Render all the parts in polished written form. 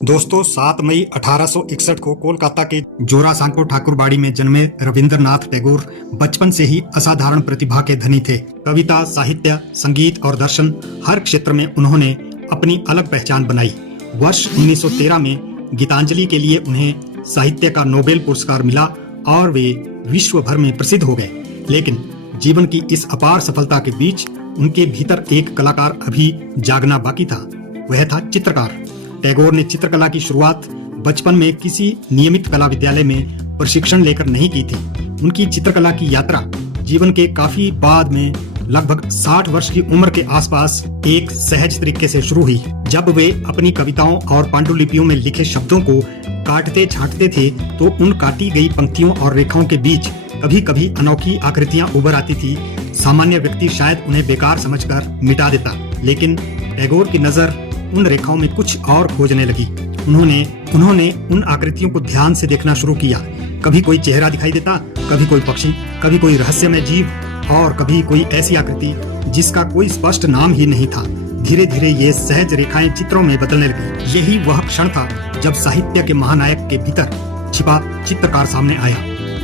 दोस्तों 7 मई 1861 को कोलकाता के जोरासांको ठाकुरबाड़ी में जन्मे रविंद्रनाथ टैगोर बचपन से ही असाधारण प्रतिभा के धनी थे। कविता, साहित्य, संगीत और दर्शन हर क्षेत्र में उन्होंने अपनी अलग पहचान बनाई। वर्ष 1913 में गीतांजलि के लिए उन्हें साहित्य का नोबेल पुरस्कार मिला और वे विश्व भर में प्रसिद्ध हो गए। लेकिन जीवन की इस अपार सफलता के बीच उनके भीतर एक कलाकार अभी जागना बाकी था। वह था चित्रकार। टैगोर ने चित्रकला की शुरुआत बचपन में किसी नियमित कला विद्यालय में प्रशिक्षण लेकर नहीं की थी। उनकी चित्रकला की यात्रा जीवन के काफी बाद में लगभग 60 वर्ष की उम्र के आसपास एक सहज तरीके से शुरू हुई, जब वे अपनी कविताओं और पांडुलिपियों में लिखे शब्दों को काटते छांटते थे तो उन काटी गई पंक्तियों और रेखाओं के बीच कभी कभी अनोखी आकृतियां उभर आती थी। सामान्य व्यक्ति शायद उन्हें बेकार समझकर मिटा देता, लेकिन टैगोर की नजर उन रेखाओं में कुछ और खोजने लगी। उन्होंने उन आकृतियों को ध्यान से देखना शुरू किया। कभी कोई चेहरा दिखाई देता, कभी कोई पक्षी, कभी कोई रहस्यमय जीव और कभी कोई ऐसी आकृति जिसका कोई स्पष्ट नाम ही नहीं था। धीरे धीरे ये सहज रेखाएं चित्रों में बदलने लगी। यही वह क्षण था जब साहित्य के महानायक के भीतर छिपा चित्रकार सामने आया।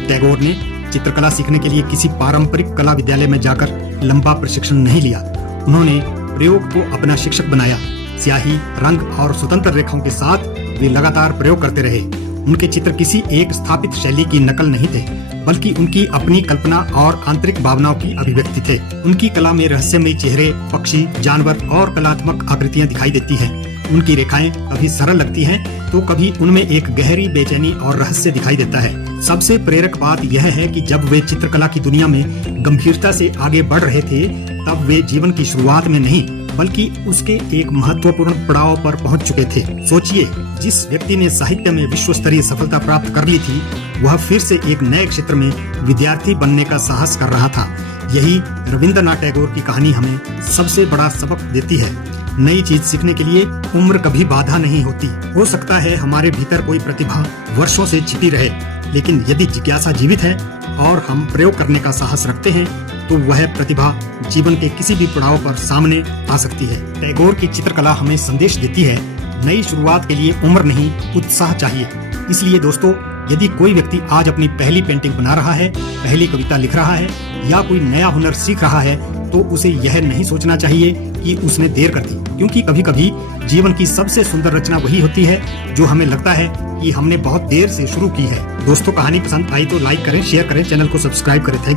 टैगोर ने चित्रकला सीखने के लिए किसी पारंपरिक कला विद्यालय में जाकर लंबा प्रशिक्षण नहीं लिया। उन्होंने प्रयोग को अपना शिक्षक बनाया। स्याही, रंग और स्वतंत्र रेखाओं के साथ वे लगातार प्रयोग करते रहे। उनके चित्र किसी एक स्थापित शैली की नकल नहीं थे, बल्कि उनकी अपनी कल्पना और आंतरिक भावनाओं की अभिव्यक्ति थे। उनकी कला में रहस्यमयी चेहरे, पक्षी, जानवर और कलात्मक आकृतियां दिखाई देती हैं। उनकी रेखाएं कभी सरल लगती हैं, तो कभी उनमें एक गहरी बेचैनी और रहस्य दिखाई देता है। सबसे प्रेरक बात यह है कि जब वे चित्रकला की दुनिया में गंभीरता से आगे बढ़ रहे थे, तब वे जीवन की शुरुआत में नहीं, बल्कि उसके एक महत्वपूर्ण पड़ाव पर पहुंच चुके थे। सोचिए, जिस व्यक्ति ने साहित्य में विश्व स्तरीय सफलता प्राप्त कर ली थी, वह फिर से एक नए क्षेत्र में विद्यार्थी बनने का साहस कर रहा था। यही रविंद्रनाथ टैगोर की कहानी हमें सबसे बड़ा सबक देती है। नई चीज सीखने के लिए उम्र कभी बाधा नहीं होती। हो सकता है हमारे भीतर कोई प्रतिभा वर्षों से छिपी रहे, लेकिन यदि जिज्ञासा जीवित है और हम प्रयोग करने का साहस रखते हैं, तो वह प्रतिभा जीवन के किसी भी पड़ाव पर सामने आ सकती है। टैगोर की चित्रकला हमें संदेश देती है, नई शुरुआत के लिए उम्र नहीं, उत्साह चाहिए। इसलिए दोस्तों, यदि कोई व्यक्ति आज अपनी पहली पेंटिंग बना रहा है, पहली कविता लिख रहा है या कोई नया हुनर सीख रहा है, तो उसे यह नहीं सोचना चाहिए कि उसने देर कर दी, क्योंकि कभी कभी जीवन की सबसे सुंदर रचना वही होती है जो हमें लगता है कि हमने बहुत देर से शुरू की है। दोस्तों, कहानी पसंद आई तो लाइक करें, शेयर करें, चैनल को सब्सक्राइब करें। थैंक